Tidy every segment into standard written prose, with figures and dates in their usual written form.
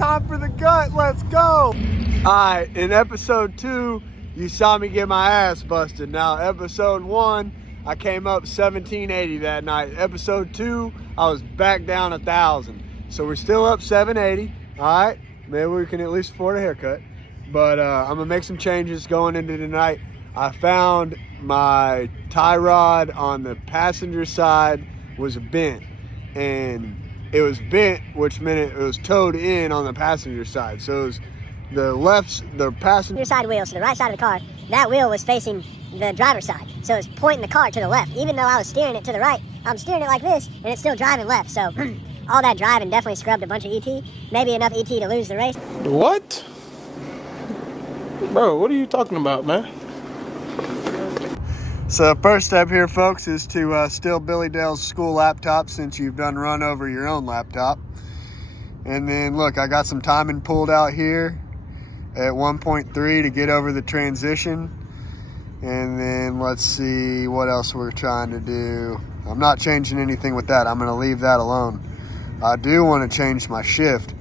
time for the gut. Let's go. All right, in episode 2, you saw me get my ass busted. Now, episode 1, I came up 1780 that night. Episode 2, I was back down 1,000. So we're still up 780. All right, maybe we can at least afford a haircut. But I'm gonna make some changes going into tonight. I found my tie rod on the passenger side was bent, and it was bent, which meant it was towed in on the passenger side. So it was the passenger side wheel, so the right side of the car, that wheel was facing the driver's side. So it's pointing the car to the left. Even though I was steering it to the right, I'm steering it like this, and it's still driving left. So all that driving definitely scrubbed a bunch of ET. Maybe enough ET to lose the race. What? Bro, what are you talking about, man? So first step here, folks, is to steal Billy Dale's school laptop since you've done run over your own laptop. And then look, I got some timing pulled out here at 1.3 to get over the transition. And then let's see what else we're trying to do. I'm not changing anything with that. I'm gonna leave that alone. I do want to change my shift.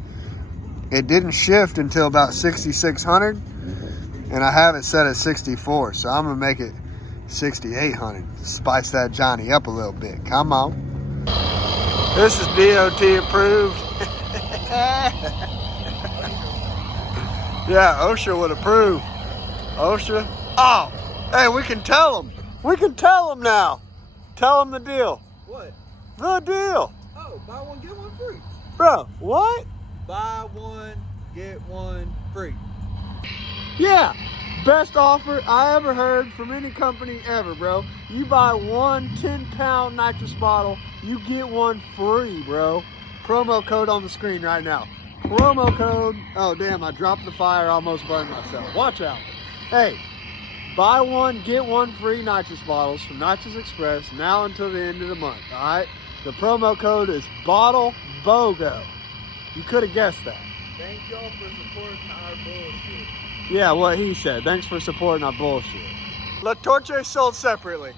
It didn't shift until about 6,600. And I have it set at 64, so I'm gonna make it 6,800. Spice that Johnny up a little bit. Come on. This is DOT approved. Yeah, OSHA would approve. OSHA. Oh, hey, we can tell them. We can tell them now. Tell them the deal. What? The deal. Oh, buy one, get one free. Bro, what? Buy one, get one free. Yeah, best offer I ever heard from any company ever, bro. You buy one 10-pound nitrous bottle, you get one free, bro. Promo code on the screen right now. Promo code. Oh, damn, I dropped the fire, almost burned myself. Watch out. Hey, buy one, get one free nitrous bottles from Nitrous Express now until the end of the month, all right? The promo code is Bottle BOGO. You could have guessed that. Thank y'all for supporting our bullshit. Yeah, what he said. Thanks for supporting our bullshit. La Torche sold separately.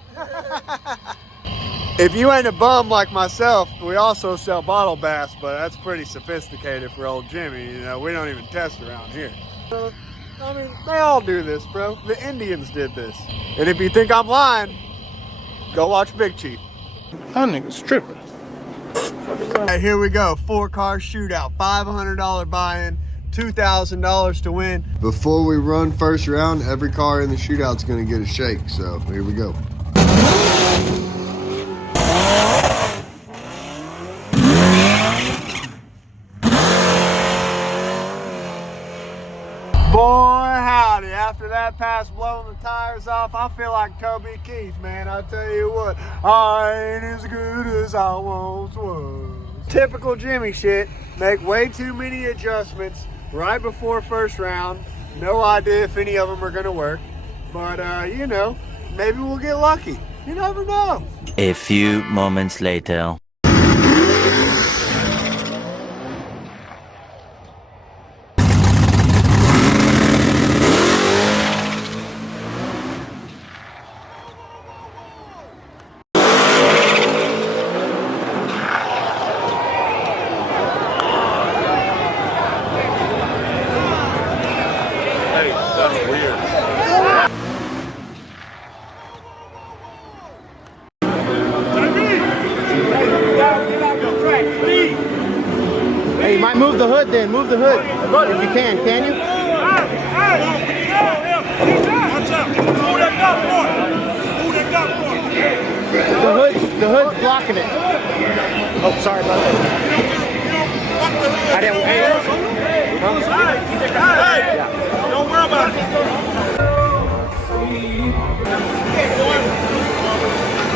If you ain't a bum like myself, we also sell bottle bass, but that's pretty sophisticated for old Jimmy. You know, we don't even test around here. I mean, they all do this, bro. The Indians did this. And if you think I'm lying, go watch Big Chief. That nigga's tripping. All right, here we go. 4-car shootout. $500 buy-in. $2,000 to win. Before we run first round, every car in the shootout's gonna get a shake. So here we go. Boy, howdy. After that pass blowing the tires off, I feel like Toby Keith, man. I tell you what, I ain't as good as I once was. Typical Jimmy shit. Make way too many adjustments right before first round. No idea if any of them are gonna work. But, you know, maybe we'll get lucky. You never know. A few moments later. Hey, you might move the hood then. Move the hood. If you can you? The hood's blocking it. Oh, sorry about that. I didn't. Hey, Don't worry about it.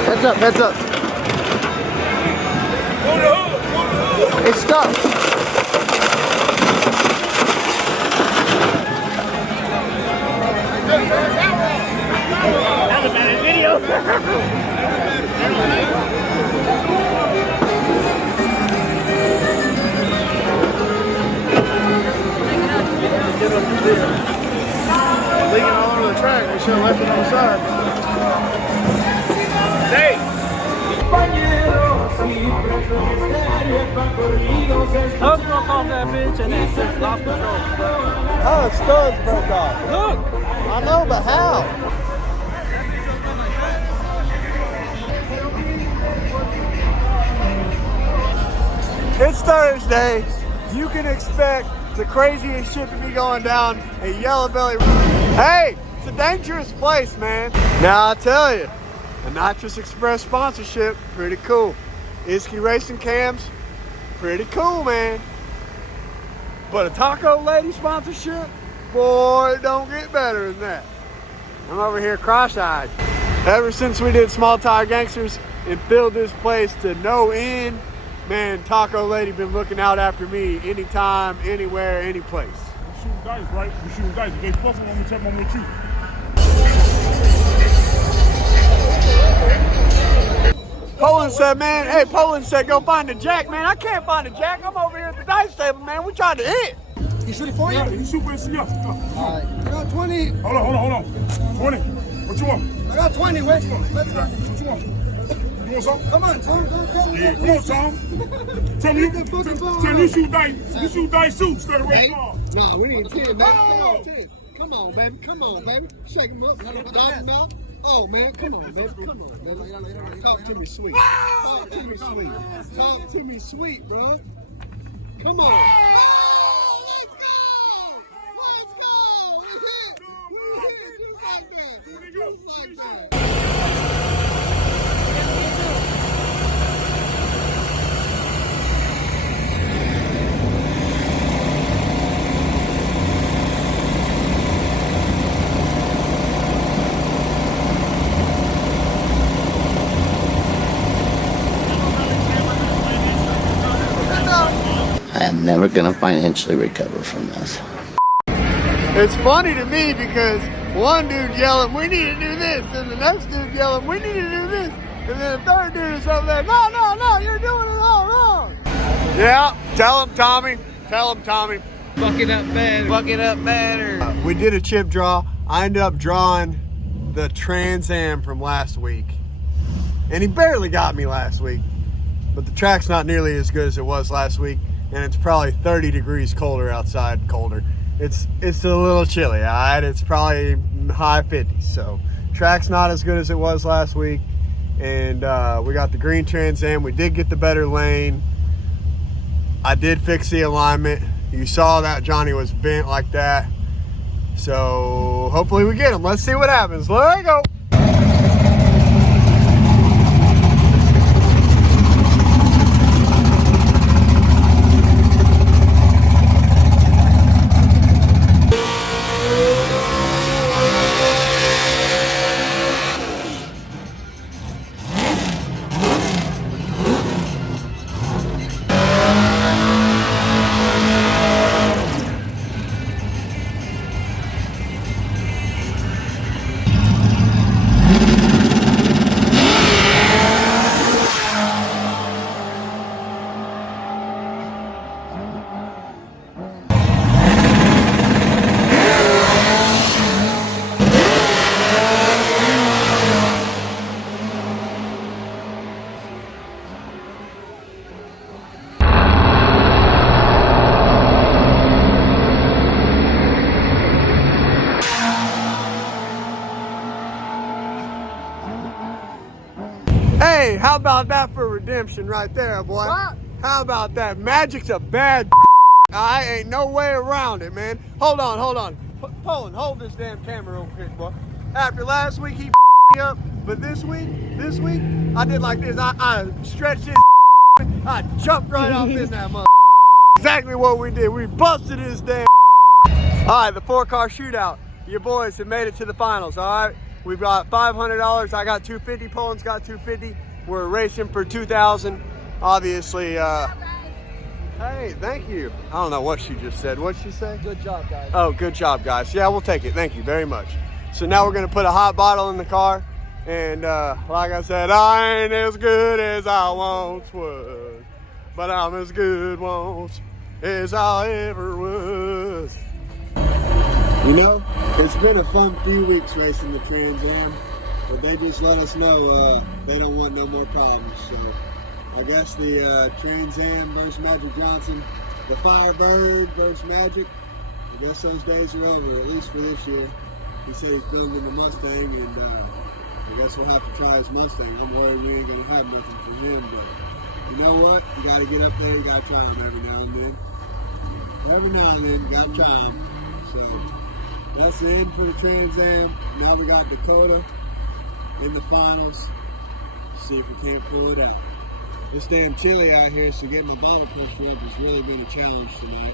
Heads up, heads up. It's stuck. That was a bad video. Leaking all over the track. We should have left it on the side. Hey! Studs broke off that bitch and it just lost control. Oh, the studs broke off. Look! I know, but how? It's Thursday. You can expect the craziest shit to be going down at Yellow Belly. Hey, it's a dangerous place, man. Now I tell you, a Nitrous Express sponsorship, pretty cool. Iski Racing Cams, pretty cool, man. But a Taco Lady sponsorship, boy, it don't get better than that. I'm over here cross-eyed. Ever since we did Small Tire Gangsters and filled this place to no end, man, Taco Lady been looking out after me anytime, anywhere, any place. You shooting dice, right? You shooting dice. If they fuck with me, I'm gonna check one with you. Poland said, man, hey, Poland said, go find the jack, man. I can't find the jack. I'm over here at the dice table, man. We tried to hit. You shoot it for you? Yeah, you shoot for see us. Alright. I got 20. Hold on. 20. What you want? I got 20. Wait. What you want? You want something? Come on, Tom. Don't tell me. Yeah, come on, Tom. Tell me you shoot dice. You shoot dice too instead of race car. Nah, we need 10, man. Come on, baby. Shake him up. Dog him out. Oh, man. Come on, baby. Talk to me sweet. Talk to me sweet, bro. Come on. Let's go. We hit. You like that. I am never gonna financially recover from this. It's funny to me because one dude yelling, we need to do this, and the next dude yelling, we need to do this, and then the third dude is over there, no, you're doing it all wrong. Yeah, tell him, Tommy. Fuck it up better. We did a chip draw. I ended up drawing the Trans Am from last week, and he barely got me last week, but the track's not nearly as good as it was last week, and it's probably 30 degrees colder outside, It's a little chilly, all right? It's probably high 50s, so track's not as good as it was last week, and we got the green Trans Am. We did get the better lane. I did fix the alignment. You saw that Johnny was bent like that, so hopefully we get him. Let's see what happens. Let go. Hey, how about that for redemption right there, boy? What? How about that? Magic's a bad I ain't no way around it, man. Hold on. Poland, hold this damn camera real quick, boy. After last week, he me up, but this week, I did like this. I stretched his I jumped right off in that mother. Exactly what we did. We busted his damn. All right, the 4-car shootout. Your boys have made it to the finals, all right? We got $500. I got $250. Poland's got $250. We're racing for $2,000. Obviously, hey, thank you. I don't know what she just said. What'd she say? Good job, guys. Oh, good job, guys. Yeah, we'll take it. Thank you very much. So now we're gonna put a hot bottle in the car. And like I said, I ain't as good as I once was, but I'm as good once as I ever was. You know, it's been a fun few weeks racing the Trans Am, but they just let us know they don't want no more problems. So I guess the Trans Am versus Magic Johnson, the Firebird versus Magic. I guess those days are over, at least for this year. He said he's building him a Mustang, and I guess we'll have to try his Mustang. I'm worried we ain't gonna have nothing for him, but you know what? You gotta get up there, you gotta try him every now and then. Every now and then, you gotta try him. So that's the end for the Trans Am. Now we got Dakota in the finals. See if we can't pull it out. It's damn chilly out here, so getting my body pushed up has really been a challenge tonight.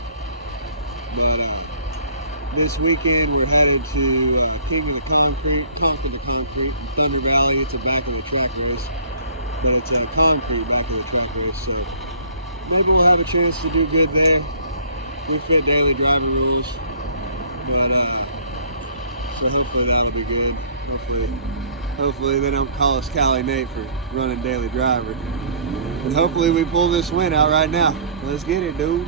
But this weekend we're headed to King of the Concrete, Talk of the Concrete in Thunder Valley. It's a back of the track race, but it's a concrete back of the track race, so maybe we'll have a chance to do good there. We fit daily driver rules, but so hopefully that'll be good. Hopefully they don't call us Cali Nate for running daily driver. And hopefully we pull this win out right now. Let's get it, dude.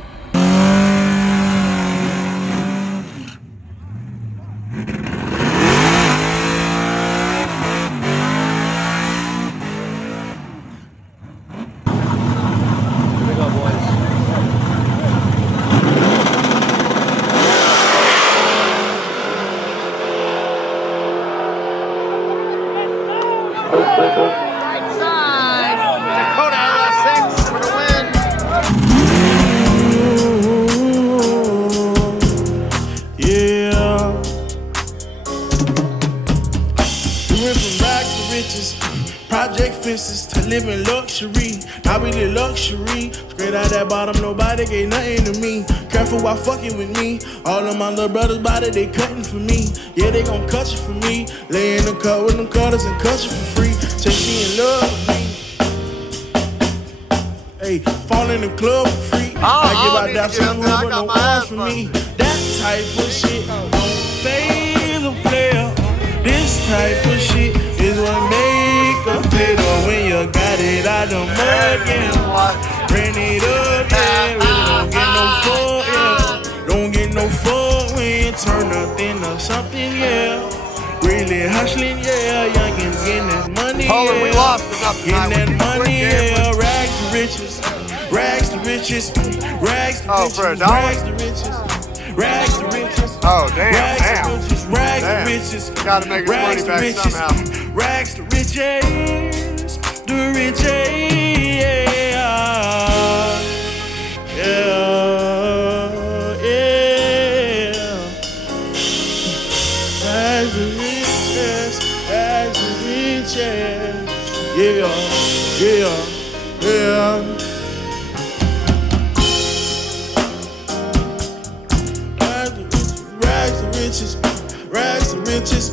Project fences to live in luxury. I really luxury. Straight out that bottom, nobody gave nothing to me. Careful while fucking with me. All of my little brothers' body, they cutting for me. Yeah, they gon' cut you for me. Lay in the cut with them cutters and cut you for free. Say she in love with me. Hey, fall in the club for free. I give out that some room, but no arms for me. That type of shit don't faze a player. This type of shit is what make a player. When you got it out the mud, yeah. Ran it up, yeah. Really don't get no fuck, yeah. Don't get no fuck when you turn up into something, yeah. Really hustling, yeah. Youngins getting that money, yeah. We lost enough getting that money, yeah. Rags to riches, rags to riches, rags to riches, rags to riches. Rags to riches. Oh, damn, rags damn. To riches, rags damn. To riches. Gotta make his money back riches, somehow. Rags to riches. The riches. Yeah. Yeah. Yeah. Rags to riches. Rags to riches. Yeah. Yeah. Yeah. Rags to riches, rags to riches,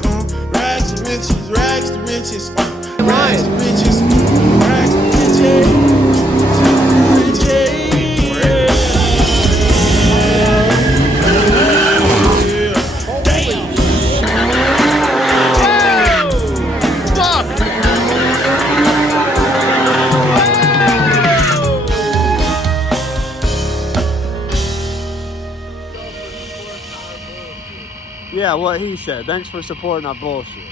rags to riches, rags to riches, rags to riches, rags to Yeah, what he said. Thanks for supporting our bullshit.